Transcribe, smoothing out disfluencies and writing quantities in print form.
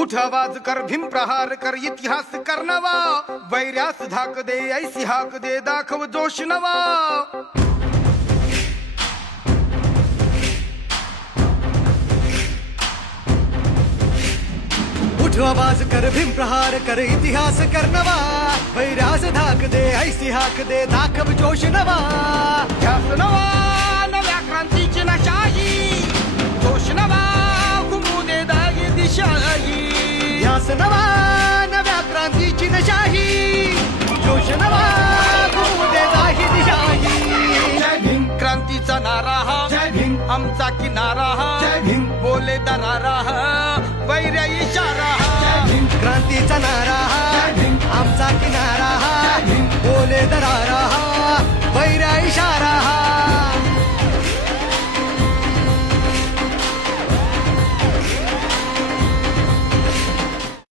उठ आवाज कर भीम प्रहार कर इतिहास कर नवा वैर्यास धाक दे ऐसी हाक दे दाखव जोश नवा उठ आवाज कर भीम प्रहार कर इतिहास कर नवा वैरास धाक दे ऐसी हाक दे दाखव जोश नवा ध्यास नवा नव्या क्रांतीची नशाही जोश नवा घुमू दे दागी दिशाही ध्यास नवा नव्या क्रांतीची नशाही जोश नवा घुमू दे दाही दिशाही जय भीम क्रांतीचा नारा हा जय भीम आमचा किनारा हा जय भीम बोले दरारा हा